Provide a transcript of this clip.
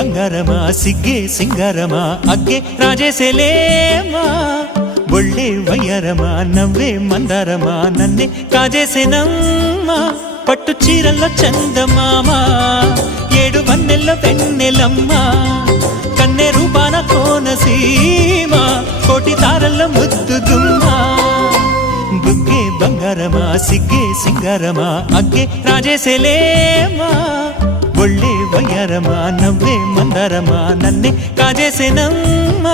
ಬಂಗಾರಮ ಸಿಗ್ಗೆ ಸಿಂಗಾರಮ ಅಗ್ಗೆ ರಾಜೇಸೆಲೇಮಾ ಒಳ್ಳೆ వయ్యారమ నవ్వే మందారమ నన్నే కాజేసేనమ్మ పట్టు చీరల్లో చందమామ ఏడు వన్నెల్లో వెన్నెలమ్మ కన్నె రూపాన కోనసీమ కోటి తారల్లో ముద్దుగుమ్మ బుగ్గే బంగారమ సిగ్గే సింగారమ అగ్గే రాజేసెలేమా ఒళ్ళే వయ్యారమ నవ్వే మందారమ నన్నే కాజేసేనమ్మ